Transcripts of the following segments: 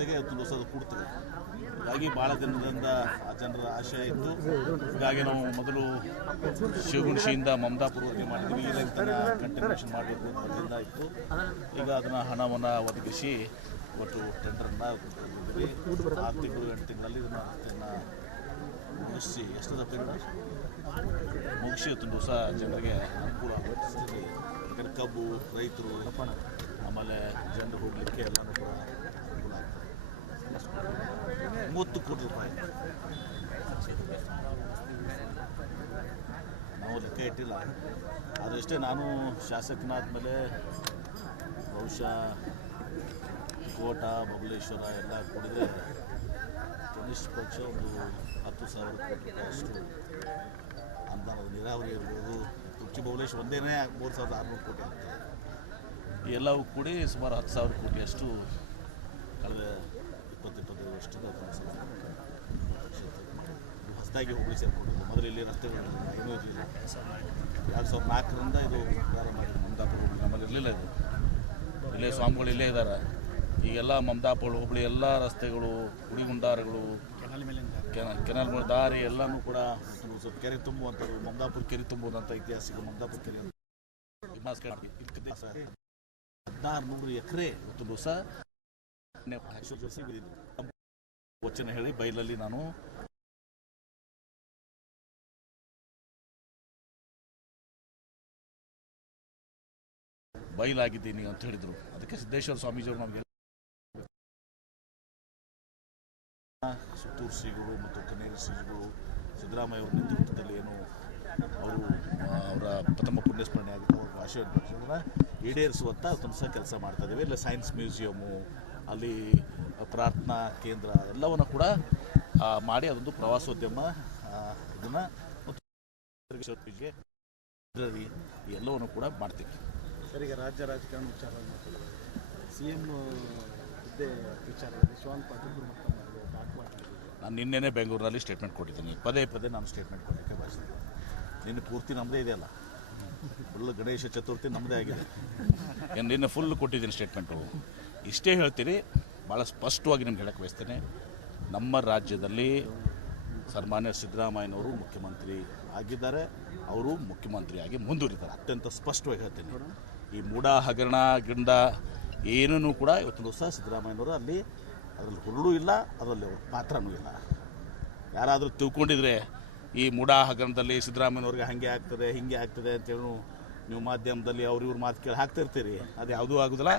ಜೊತೆಗೆ ಇವತ್ತು ದಿವಸ ಅದು ಕೂಡ್ತೀವಿ. ಹೀಗಾಗಿ ಭಾಳ ದಿನದಿಂದ ಆ ಜನರ ಆಶಯ ಇತ್ತು. ಹೀಗಾಗಿ ನಾವು ಮೊದಲು ಶಿವಗುಣಶಿಯಿಂದ ಮಮದಾಪುರವರೆಗೆ ಮಾಡಿದ್ವಿ. ಈಗ ಕಂಟಿನ್ಯೂಷನ್ ಮಾಡಬೇಕು ಮೊದಲಿಂದ ಇತ್ತು. ಈಗ ಅದನ್ನು ಹಣವನ್ನು ಒದಗಿಸಿ ಒಟ್ಟು ಟೆಂಡರನ್ನು ಕೊಟ್ಟಿದ್ದೀವಿ. 6 ತಿಂಗಳು 8 ತಿಂಗಳಲ್ಲಿ ಇದನ್ನು ಮುಗಿಸಿ ಎಷ್ಟದ ಪೀರಿಯಡ್ ಮುಗಿಸಿ ಇವತ್ತು ದಿವಸ ಜನರಿಗೆ ಅನುಕೂಲ ಆಗುತ್ತೆ. ಯಾಕಂದರೆ ಕಬ್ಬು ರೈತರು ಆಮೇಲೆ ಜನರು ಹೋಗಲಿಕ್ಕೆ ಎಲ್ಲನೂ ಕೂಡ ಅನುಕೂಲ ಆಗುತ್ತೆ. 30 ಕೋಟಿ ರೂಪಾಯಿ ನಾವು ಲೆಕ್ಕ ಇಟ್ಟಿಲ್ಲ. ಅದಷ್ಟೇ ನಾನು ಶಾಸಕನಾದ ಮೇಲೆ ಬಹುಶಃ ಕೋಟ ಬಬಲೇಶ್ವರ ಎಲ್ಲ ಕೂಡಿದರೆ ಕನಿಷ್ಠ ಪಕ್ಷ ಒಂದು 10,000 ಕೋಟಿ ರೂಪಾಯಿ ಅಷ್ಟು ಅನುದಾನದ ನೀರಾವರಿ ಇರ್ಬೋದು. ಕುರ್ಚಿ ಬಬಲೇಶ್ವರ ಒಂದೇ 3,600 ಕೋಟಿ ಆಗ್ತದೆ. ಎಲ್ಲವೂ ಕೂಡಿ ಸುಮಾರು 10,000 ಕೋಟಿಯಷ್ಟು ಕಳೆದ 20-25 ವರ್ಷದಿಂದ ಹೊಸದಾಗಿ ಹೋಗಿ ಸೇರಿಕೊಂಡಿದ್ದು. ಮೊದಲು ಇಲ್ಲಿ ರಸ್ತೆಗಳು ಏನೂ ಇರಲಿಲ್ಲ. 2004ರಿಂದ ಇದು ಪ್ರಾರಂಭ ಮಾಡಿದ್ದು. ಮಮದಾಪುರ ಹೋಬಳಿ ನಮ್ಮಲ್ಲಿ ಇರಲಿಲ್ಲ. ಇದು ಇಲ್ಲೇ ಸ್ವಾಮಿಗಳು ಇಲ್ಲೇ ಇದ್ದಾರೆ. ಈಗೆಲ್ಲ ಮಮದಾಪುರ ಹೋಬಳಿ ಎಲ್ಲ ರಸ್ತೆಗಳು, ಗುಡಿಗುಂಡಾರಗಳು, ಕೆನಾಲ್ ದಾರಿ ಎಲ್ಲನೂ ಕೂಡ ಸ್ವಲ್ಪ ಕೆರೆ ತುಂಬುವಂಥದ್ದು. ಮಮದಾಪುರ ಕೆರೆ ತುಂಬುವಂಥ ಐತಿಹಾಸಿಕ ಮಮದಾಪುರ ಕೆರೆ 1600 ಎಕರೆ ಇವತ್ತು ದಿವಸ ವಚನ ಹೇಳಿ ಬೈಲಲ್ಲಿ ನಾನು ಬೈಲಾಗಿದ್ದೀನಿ ಅಂತ ಹೇಳಿದರು. ಅದಕ್ಕೆ ಸಿದ್ದೇಶ್ವರ ಸ್ವಾಮೀಜಿಯವರು ನಮಗೆ ಸುತ್ತೂರು ಶ್ರೀಗಳು ಮತ್ತು ಕನೇರಿ ಶ್ರೀಗಳು ಸಿದ್ದರಾಮಯ್ಯ ಅವರ ನೇತೃತ್ವದಲ್ಲಿ ಏನು ಅವರು ಅವರ ಪ್ರಥಮ ಪುಣ್ಯಸ್ಮರಣೆ ಆಗಿದೆ. ಅವ್ರ ಆಶೀರ್ವಾದ ಈಡೇರಿಸುವಂಥ ಸಹ ಕೆಲಸ ಮಾಡ್ತಾ ಇದ್ದೀವಿ. ಇಲ್ಲ ಸೈನ್ಸ್ ಮ್ಯೂಸಿಯಮ್ಮು, ಅಲ್ಲಿ ಪ್ರಾರ್ಥನಾ ಕೇಂದ್ರ ಎಲ್ಲವನ್ನು ಕೂಡ ಮಾಡಿ ಅದೊಂದು ಪ್ರವಾಸೋದ್ಯಮ ಇದನ್ನು ಲೈಬ್ರರಿ ಎಲ್ಲವನ್ನು ಕೂಡ ಮಾಡ್ತೀವಿ. ಸರ್, ಈಗ ರಾಜ್ಯ ರಾಜಕಾರಣ ವಿಚಾರ CM ಹುದ್ದೆ ವಿಚಾರದಲ್ಲಿ ಶಿವಾನಂದ ಪಾಟೀಲ್ ನಾನು ನಿನ್ನೆನೇ ಬೆಂಗಳೂರಿನಲ್ಲಿ ಸ್ಟೇಟ್ಮೆಂಟ್ ಕೊಟ್ಟಿದ್ದೀನಿ. ಪದೇ ನಾನು ಸ್ಟೇಟ್ಮೆಂಟ್ ಕೊಡಲಿಕ್ಕೆ ಬಯಸ್ತೀನಿ. ನಿನ್ನೆ ಪೂರ್ತಿ ನಮ್ಮದೇ ಇದೆಯಲ್ಲ, ಫುಲ್ ಗಣೇಶ ಚತುರ್ಥಿ ನಮ್ಮದೇ ಆಗಿದೆ. ನಿನ್ನೆ ಫುಲ್ ಕೊಟ್ಟಿದ್ದೀನಿ ಸ್ಟೇಟ್ಮೆಂಟು. ಇಷ್ಟೇ ಹೇಳ್ತೀರಿ, ಭಾಳ ಸ್ಪಷ್ಟವಾಗಿ ನಿಮ್ಗೆ ಹೇಳಕ್ಕೆ ಬಯಸ್ತೇನೆ. ನಮ್ಮ ರಾಜ್ಯದಲ್ಲಿ ಸನ್ಮಾನ್ಯ ಸಿದ್ದರಾಮಯ್ಯನವರು ಮುಖ್ಯಮಂತ್ರಿ ಆಗಿದ್ದಾರೆ. ಅವರು ಮುಖ್ಯಮಂತ್ರಿಯಾಗಿ ಮುಂದುವರಿತಾರೆ. ಅತ್ಯಂತ ಸ್ಪಷ್ಟವಾಗಿ ಹೇಳ್ತೀನಿ. ಈ ಮೂಡ ಹಗರಣ ಗಿಂಡ ಏನೂ ಕೂಡ ಇವತ್ತು ದಿವಸ ಸಿದ್ದರಾಮಯ್ಯನವರು ಅದರಲ್ಲಿ ಹುರುಳು ಇಲ್ಲ, ಅದರಲ್ಲಿ ಪಾತ್ರನೂ ಇಲ್ಲ. ಯಾರಾದರೂ ತಿಳ್ಕೊಂಡಿದ್ರೆ ಈ ಮೂಡ ಹಗರಣದಲ್ಲಿ ಸಿದ್ದರಾಮಯ್ಯನವ್ರಿಗೆ ಹಾಗೆ ಆಗ್ತದೆ ಹಿಂಗೆ ಆಗ್ತದೆ ಅಂತೇಳಿ ನೀವು ಮಾಧ್ಯಮದಲ್ಲಿ ಇವ್ರ ಮಾತು ಕೇಳಿ ಹಾಕ್ತಿರ್ತೀರಿ. ಅದು ಯಾವುದೂ ಆಗೋದಿಲ್ಲ.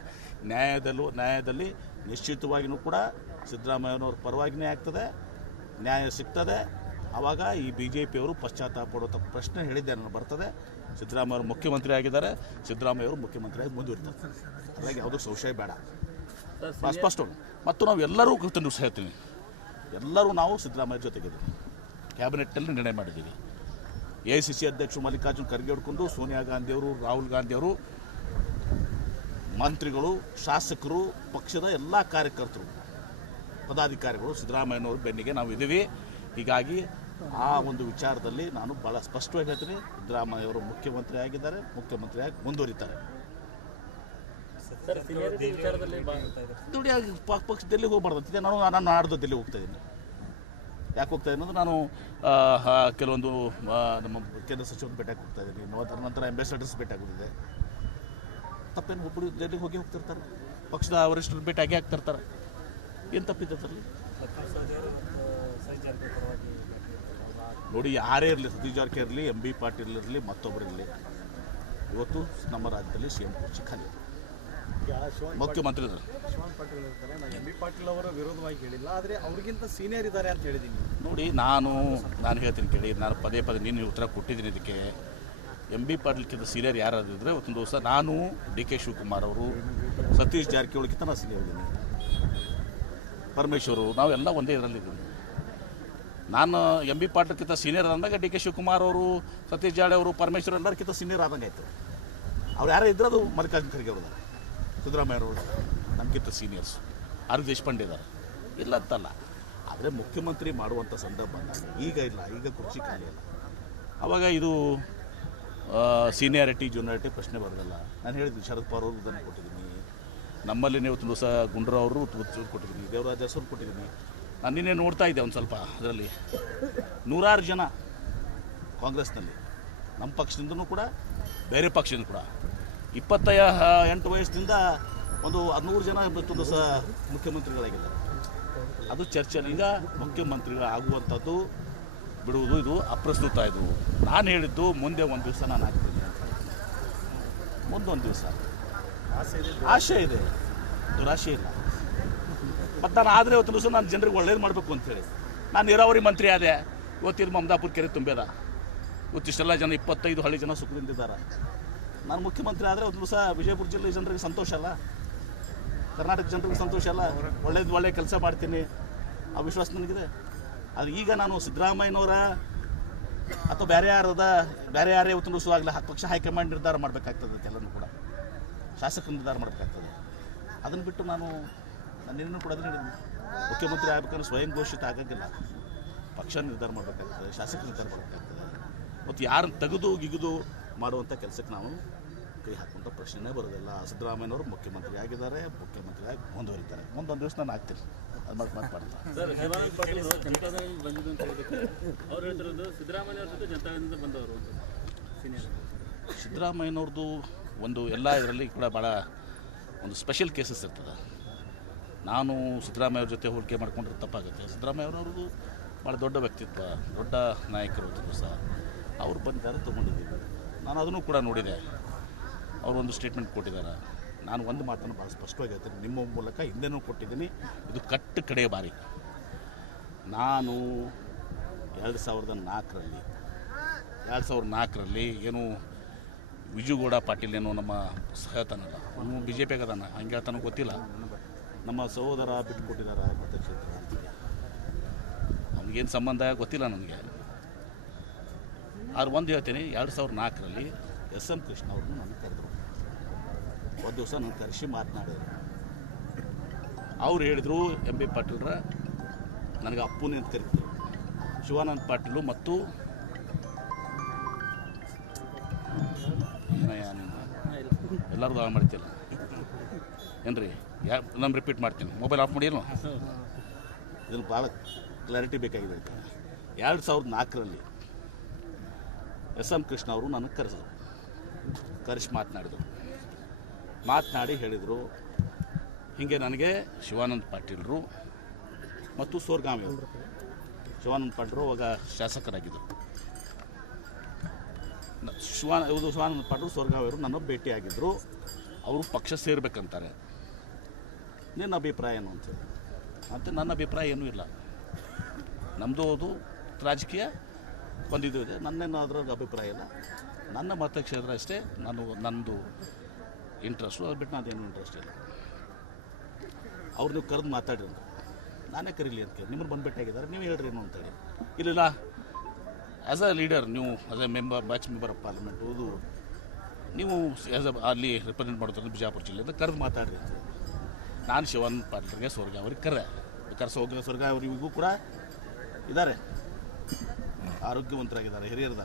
ನ್ಯಾಯದಲ್ಲಿ ನಿಶ್ಚಿತವಾಗಿಯೂ ಕೂಡ ಸಿದ್ದರಾಮಯ್ಯನವ್ರ ಪರವಾಗಿಯೇ ಆಗ್ತದೆ, ನ್ಯಾಯ ಸಿಗ್ತದೆ. ಆವಾಗ ಈ BJPಯವರು ಪಶ್ಚಾತ್ತಾಪ ಪಡುವಂಥ ಪ್ರಶ್ನೆ ಹೇಳಿದ್ದೆ ನಾನು ಬರ್ತದೆ. ಸಿದ್ದರಾಮಯ್ಯವರು ಮುಖ್ಯಮಂತ್ರಿ ಆಗಿದ್ದಾರೆ, ಸಿದ್ದರಾಮಯ್ಯವರು ಮುಖ್ಯಮಂತ್ರಿಯಾಗಿ ಮುಂದುವರಿತಾರೆ. ಹಾಗಾಗಿ ಯಾವುದೂ ಸಂಶಯ ಬೇಡ, ಸ್ಪಷ್ಟವಾಗಿ. ಮತ್ತು ನಾವು ಎಲ್ಲರೂ ನ್ಯೂಸ್ ಹೇಳ್ತೀನಿ, ಎಲ್ಲರೂ ನಾವು ಸಿದ್ದರಾಮಯ್ಯ ಜೊತೆಗಿದ್ದೀವಿ. ಕ್ಯಾಬಿನೆಟ್ಟಲ್ಲಿ ನಿರ್ಣಯ ಮಾಡಿದ್ದೀವಿ. AICC ಅಧ್ಯಕ್ಷರು ಮಲ್ಲಿಕಾರ್ಜುನ್ ಖರ್ಗೆ ಹಿಡ್ಕೊಂಡು ಸೋನಿಯಾ ಗಾಂಧಿಯವರು, ರಾಹುಲ್ ಗಾಂಧಿಯವರು, ಮಂತ್ರಿಗಳು, ಶಾಸಕರು, ಪಕ್ಷದ ಎಲ್ಲ ಕಾರ್ಯಕರ್ತರು, ಪದಾಧಿಕಾರಿಗಳು ಸಿದ್ದರಾಮಯ್ಯನವ್ರ ಬೆನ್ನಿಗೆ ನಾವು ಇದ್ದೀವಿ. ಹೀಗಾಗಿ ಆ ಒಂದು ವಿಚಾರದಲ್ಲಿ ನಾನು ಭಾಳ ಸ್ಪಷ್ಟವಾಗಿ ಹೇಳ್ತೀನಿ, ಸಿದ್ದರಾಮಯ್ಯವರು ಮುಖ್ಯಮಂತ್ರಿ ಆಗಿದ್ದಾರೆ, ಮುಖ್ಯಮಂತ್ರಿಯಾಗಿ ಮುಂದುವರಿತಾರೆ. ನೋಡಿ, ಪಕ್ಷದಲ್ಲಿ ಹೋಗ್ಬಾರ್ದಂತಿದೆ. ನಾನು ನಾಡ್ದು ದಿಲ್ಲಿ ಹೋಗ್ತಾ ಇದ್ದೀನಿ. ಯಾಕೆ ಹೋಗ್ತಾ ಇದ್ದೀನಿ ಅಂದ್ರೆ ನಾನು ಕೆಲವೊಂದು ನಮ್ಮ ಕೇಂದ್ರ ಸಚಿವರು ಭೇಟಿಯಾಗಿ ಹೋಗ್ತಾ ಇದ್ದೀನಿ. ನಂತರ ಅಂಬಾಸಿಡರ್ಸ್ ಭೇಟಿ ಆಗೋದಿದೆ. ತಪ್ಪೇನು ಒಬ್ಬರು ಡೆಲ್ಲಿಗೆ ಹೋಗ್ತಿರ್ತಾರೆ, ಪಕ್ಷದ ವರಿಷ್ಠರು ಭೇಟಿಯಾಗಿ ಆಗ್ತಿರ್ತಾರೆ. ಏನು ತಪ್ಪಿದೆ ಅದರಲ್ಲಿ? ನೋಡಿ, ಯಾರೇ ಇರಲಿ, ಸತೀಶ್ ಜಾರಕಿಹೊಳಿ ಇರಲಿ, MB ಪಾಟೀಲ್ ಇರಲಿ, ಮತ್ತೊಬ್ಬರಿರಲಿ, ಇವತ್ತು ನಮ್ಮ ರಾಜ್ಯದಲ್ಲಿ CM ಕುರ್ಚಿ ಖಾಲಿ. ಮುಖ್ಯಮಂತ್ರಿ ಇದ್ದಾರೆ, ಶಿವಾನಂದ ಪಾಟೀಲ್ ಇರ್ತಾರೆ. ನಾನು MB ಪಾಟೀಲ್ ಅವರ ವಿರೋಧವಾಗಿ ಹೇಳಿಲ್ಲ, ಆದರೆ ಅವ್ರಿಗಿಂತ ಸೀನಿಯರ್ ಇದ್ದಾರೆ ಅಂತ ಹೇಳಿದ್ದೀನಿ. ನೋಡಿ, ನಾನು ಹೇಳ್ತೀನಿ ಕೇಳಿ. ನಾನು ಪದೇ ನೀನು ಉತ್ತರ ಕೊಟ್ಟಿದ್ದೀನಿ ಇದಕ್ಕೆ. MB ಪಾಟೀಲ್ಕಿಂತ ಸೀನಿಯರ್ ಯಾರಾದಿದ್ರೆ ಇವತ್ತೊಂದು ದಿವಸ ನಾನು DK ಶಿವಕುಮಾರ್ ಅವರು, ಸತೀಶ್ ಜಾರಕಿಹೊಳಿಗಿಂತ ನಾನು ಸೀನಿಯರ್ ಇದ್ದೀನಿ. ಪರಮೇಶ್ವರು, ನಾವೆಲ್ಲ ಒಂದೇ ಇದರಲ್ಲಿದ್ದೀವಿ. ನಾನು MB ಪಾಟೀಲ್ಕಿಂತ ಸೀನಿಯರ್ ಅಂದಾಗ DK ಶಿವಕುಮಾರ್ ಅವರು, ಸತೀಶ್ ಜಾರಕಿಹೊಳಿ ಅವರು, ಪರಮೇಶ್ವರ್ ಎಲ್ಲರಿಗಿಂತ ಸೀನಿಯರ್ ಆದಂಗೆ ಆಯಿತು. ಅವ್ರು ಯಾರು ಇದ್ರೆ ಅದು ಮಲ್ಲಿಕಾರ್ಜುನ್ ಖರ್ಗೆ ಅವರು, ಸಿದ್ದರಾಮಯ್ಯವರು ನಮಗಿಂತ ಸೀನಿಯರ್ಸ್. ಆರ್ ದೇಶಪಾಂಡೆ ಇದ್ದಾರೆ, ಇಲ್ಲ ಅಂತಲ್ಲ. ಆದರೆ ಮುಖ್ಯಮಂತ್ರಿ ಮಾಡುವಂಥ ಸಂದರ್ಭ ಬಂದಾಗ ಈಗ ಕುರ್ಚಿ ಖಾಲಿ ಇಲ್ಲ. ಆವಾಗ ಇದು ಸೀನಿಯಾರಿಟಿ ಜೂನಿಯಾರಿಟಿ ಪ್ರಶ್ನೆ ಬರೋದಿಲ್ಲ. ನಾನು ಹೇಳಿದ್ದೀನಿ, ಶರದ್ ಪವಾರ್ ಅವರು ಇದನ್ನು ಕೊಟ್ಟಿದ್ದೀನಿ, ನಮ್ಮಲ್ಲಿ ಇವತ್ತು ದಿವಸ ಗುಂಡ್ರಾವ್ ಅವರು ಕೊಟ್ಟಿದ್ದೀನಿ, ದೇವರಾಜ ಅರಸು ಕೊಟ್ಟಿದ್ದೀನಿ. ನಾನು ನಿನ್ನೆ ನೋಡ್ತಾ ಇದ್ದೆ ಒಂದು ಸ್ವಲ್ಪ ಅದರಲ್ಲಿ 100 ಜನ ಕಾಂಗ್ರೆಸ್ನಲ್ಲಿ, ನಮ್ಮ ಪಕ್ಷದಿಂದನೂ ಕೂಡ ಬೇರೆ ಪಕ್ಷದಿಂದ ಕೂಡ 28 ವಯಸ್ಸಿನಿಂದ ಒಂದು 100 ಜನ ಇವತ್ತು ದಿವಸ ಮುಖ್ಯಮಂತ್ರಿಗಳಾಗಿದ್ದಾರೆ. ಅದು ಚರ್ಚೆ. ಈಗ ಮುಖ್ಯಮಂತ್ರಿಗಳು ಆಗುವಂಥದ್ದು ಬಿಡುವುದು ಇದು ಅಪ್ರಸ್ತುತ. ಇದು ನಾನು ಹೇಳಿದ್ದು ಮುಂದೆ ಒಂದು ದಿವಸ ನಾನು ಆಗ್ತೀನಿ, ಮುಂದೊಂದು ದಿವಸ ಆಶೆ ಇದೆ, ದುರಾಶೆ ಇಲ್ಲ. ಮತ್ತು ನಾನು ಆದರೆ ಇವತ್ತು ದಿವಸ ನಾನು ಜನರಿಗೆ ಒಳ್ಳೇದು ಮಾಡಬೇಕು ಅಂತೇಳಿ ನಾನು ನೀರಾವರಿ ಮಂತ್ರಿ ಆದೆ. ಇವತ್ತಿದ್ದು ಮಮದಾಪುರ ಕೆರೆ ತುಂಬ್ಯದ, ಇವತ್ತಿಷ್ಟೆಲ್ಲ ಜನ 25 ಹಳ್ಳಿ ಜನ ಸುಖದಿಂದಿದ್ದಾರೆ. ನಾನು ಮುಖ್ಯಮಂತ್ರಿ ಆದರೆ ಒಂದು ದಿವಸ ವಿಜಯಪುರ ಜಿಲ್ಲೆ ಜನರಿಗೆ ಸಂತೋಷ ಅಲ್ಲ, ಕರ್ನಾಟಕ ಜನರಿಗೆ ಸಂತೋಷ ಅಲ್ಲ. ಒಳ್ಳೆ ಕೆಲಸ ಮಾಡ್ತೀನಿ ಆ ವಿಶ್ವಾಸ ನನಗಿದೆ. ಅದು ಈಗ ನಾನು ಸಿದ್ದರಾಮಯ್ಯನವರ ಅಥವಾ ಬೇರೆ ಯಾರೇ ಇವತ್ತು ದಿವಸ ಆಗಲಿ ಪಕ್ಷ ಹೈಕಮಾಂಡ್ ನಿರ್ಧಾರ ಮಾಡಬೇಕಾಗ್ತದೆ, ಕೆಲವೂ ಕೂಡ ಶಾಸಕರು ನಿರ್ಧಾರ ಮಾಡಬೇಕಾಗ್ತದೆ. ಅದನ್ನು ಬಿಟ್ಟು ನಾನು ನಿನ್ನೂ ಕೂಡ ಅದನ್ನು ಹೇಳಿದ್ದೀನಿ, ಮುಖ್ಯಮಂತ್ರಿ ಆಗಬೇಕಂದ್ರೆ ಸ್ವಯಂ ಘೋಷಿತ ಆಗೋಂಗಿಲ್ಲ, ಪಕ್ಷ ನಿರ್ಧಾರ ಮಾಡಬೇಕಾಗ್ತದೆ, ಶಾಸಕರು ನಿರ್ಧಾರ ಮಾಡಬೇಕಾಗ್ತದೆ. ಮತ್ತು ಯಾರನ್ನು ತೆಗೆದು ಮಾಡುವಂಥ ಕೆಲಸಕ್ಕೆ ನಾವು ಕೈ ಹಾಕುವಂಥ ಪ್ರಶ್ನೆನೇ ಬರೋದಿಲ್ಲ. ಸಿದ್ದರಾಮಯ್ಯನವರು ಮುಖ್ಯಮಂತ್ರಿ ಆಗಿದ್ದಾರೆ, ಮುಖ್ಯಮಂತ್ರಿಯಾಗಿ ಮುಂದುವರಿತಾರೆ. ಮುಂದೊಂದು ದಿವಸ ನಾನು ಆಗ್ತೀನಿ, ಅದು ಮಾತಾಡ್ತಾರೆ. ಸರ್, ಶಿವಾನಂದ ಪಾಟೀಲ್ ಜನತಾದಳದಿಂದ ಬಂದಿದ್ದು ಅಂತ ಹೇಳಿದ್ರು. ಅವ್ರು ಹೇಳ್ತಿರೋದು ಸಿದ್ದರಾಮಯ್ಯ ಅವ್ರ ಜೊತೆ ಜನತಾದಳದಿಂದ ಬಂದವರು ಅಂತ. ಸೀನಿಯರ್ ಸಿದ್ದರಾಮಯ್ಯನವ್ರದ್ದು ಒಂದು ಎಲ್ಲ ಇದರಲ್ಲಿ ಕೂಡ ಭಾಳ ಒಂದು ಸ್ಪೆಷಲ್ ಕೇಸಸ್ ಇರ್ತದೆ. ನಾನು ಸಿದ್ದರಾಮಯ್ಯ ಅವ್ರ ಜೊತೆ ಹೋಲಿಕೆ ಮಾಡ್ಕೊಂಡ್ರೆ ತಪ್ಪಾಗುತ್ತೆ. ಸಿದ್ದರಾಮಯ್ಯ ಅವ್ರವ್ರದ್ದು ಭಾಳ ದೊಡ್ಡ ವ್ಯಕ್ತಿತ್ವ, ದೊಡ್ಡ ನಾಯಕರು ಇರ್ತಿದ್ರು ಸಹ. ಅವ್ರು ಬಂದಿದ್ದಾರೆ, ತೊಗೊಂಡಿದ್ದೀವಿ. ನಾನು ಅದನ್ನು ಕೂಡ ನೋಡಿದೆ. ಅವರು ಒಂದು ಸ್ಟೇಟ್ಮೆಂಟ್ ಕೊಟ್ಟಿದ್ದಾರೆ. ನಾನು ಒಂದು ಮಾತನ್ನು ಭಾಳ ಸ್ಪಷ್ಟವಾಗಿ ಹೇಳ್ತೀನಿ, ನಿಮ್ಮ ಮೂಲಕ ಹಿಂದೆನೂ ಕೊಟ್ಟಿದ್ದೀನಿ, ಇದು ಕಡೆಯ ಬಾರಿ. ನಾನು 2004ರಲ್ಲಿ ಏನು ವಿಜುಗೌಡ ಪಾಟೀಲ್ ಏನೋ ನಮ್ಮ ಹೇಳ್ತಾನಲ್ಲ, ಅವನು BJPಗೆ ಅದಾನ, ಹಂಗೆ ಹೇಳ್ತಾನೋ ಗೊತ್ತಿಲ್ಲ. ನಮ್ಮ ಸಹೋದರ ಬಿಟ್ಟುಕೊಟ್ಟಿದ್ದಾರೆ ಮತಕ್ಷೇತ್ರ ಅಂತೇಳಿ, ಅವ್ನಿಗೇನು ಸಂಬಂಧ ಗೊತ್ತಿಲ್ಲ ನನಗೆ. ಆದ್ರೆ ಒಂದು ಹೇಳ್ತೀನಿ, 2004ರಲ್ಲಿ SM ಕೃಷ್ಣ ಅವ್ರನ್ನ ನನಗೆ ಕರೆದ್ರು. ಒಂದು ದಿವಸ ನಾನು ಕರೆಸಿ ಮಾತನಾಡಿದ್ರು. ಅವ್ರು ಹೇಳಿದರು, MB ಪಾಟೀಲ್ರ ನನಗೆ ಅಪ್ಪುನೇ ಅಂತ ಕರಿತಿದ್ರು. ಶಿವಾನಂದ ಪಾಟೀಲು ಮತ್ತು ಎಲ್ಲರದು ಹಾಳು ಮಾಡ್ತಿಲ್ಲ ಏನ್ರಿ, ನಾನು ರಿಪೀಟ್ ಮಾಡ್ತೀನಿ, ಮೊಬೈಲ್ ಆಫ್ ಮಾಡಿಲ್ಲ. ಇದನ್ನು ಭಾಳ ಕ್ಲಾರಿಟಿ ಬೇಕಾಗಿದೆ. 2004ರಲ್ಲಿ SM ಕೃಷ್ಣ ಅವರು ನನಗೆ ಕರೆಸಿ ಮಾತನಾಡಿ ಹೇಳಿದರು, ಹೀಗೆ ನನಗೆ ಶಿವಾನಂದ ಪಾಟೀಲರು ಮತ್ತು ಸೋರ್ಗಾವಿ ಅವರು, ಶಿವಾನಂದ ಪಾಟೀಲರು ಅವಾಗ ಶಾಸಕರಾಗಿದ್ದರು. ಶಿವಾನಂದ ಪಾಟೀಲ್ ಸೋರ್ಗಾವಿ ಅವರು ನನ್ನ ಭೇಟಿಯಾಗಿದ್ದರು. ಅವರು ಪಕ್ಷ ಸೇರ್ಬೇಕಂತಾರೆ, ನಿನ್ನ ಅಭಿಪ್ರಾಯ ಏನು ಅಂತೇಳಿ. ಅಂತ ನನ್ನ ಅಭಿಪ್ರಾಯ ಏನೂ ಇಲ್ಲ, ನಮ್ಮದು ಅದು ರಾಜಕೀಯ ಒಂದಿದು ಇದೆ, ನನ್ನೇನು ಅದ್ರಾಗ ಅಭಿಪ್ರಾಯ ಇಲ್ಲ. ನನ್ನ ಮತಕ್ಷೇತ್ರ ಅಷ್ಟೇ, ನನ್ನದು ಇಂಟ್ರೆಸ್ಟು, ಅದು ಬಿಟ್ಟು ನಾನೇನು ಇಂಟ್ರೆಸ್ಟ್ ಇಲ್ಲ. ಅವ್ರು ನೀವು ಕರೆದು ಮಾತಾಡಿದ್ರು, ನಾನೇ ಕರೀಲಿ ಅಂತ ನಿಮ್ಮನ್ನು ಬಂದು ಭೇಟಿಯಾಗಿದ್ದಾರೆ, ನೀವು ಹೇಳ್ರಿ ಏನು ಅಂತೇಳಿ. ಇಲ್ಲ, ಆ್ಯಸ್ ಅ ಲೀಡರ್, ನೀವು as A batch member of parliament, ಅದು ನೀವು ಅಲ್ಲಿ ರಿಪ್ರೆಸೆಂಟ್ ಮಾಡ್ತಾರೆ ಬಿಜಾಪುರ ಜಿಲ್ಲೆಯಿಂದ, ಕರೆದು ಮಾತಾಡ್ರಿ ಅಂತ. ನಾನು ಶಿವಾನಂದ ಪಾಟೀಲ್ರಿಗೆ ಸೋರ್ಗಾವಿ ಅವ್ರಿಗೆ ಬೇಕಾದ್ರೆ ಸೋರ್ಗಾವಿ ಅವರಿಗೂ ಕೂಡ ಇದ್ದಾರೆ, ಆರೋಗ್ಯವಂತರಾಗಿದ್ದಾರೆ, ಹಿರಿಯರಿದ್ದಾರೆ.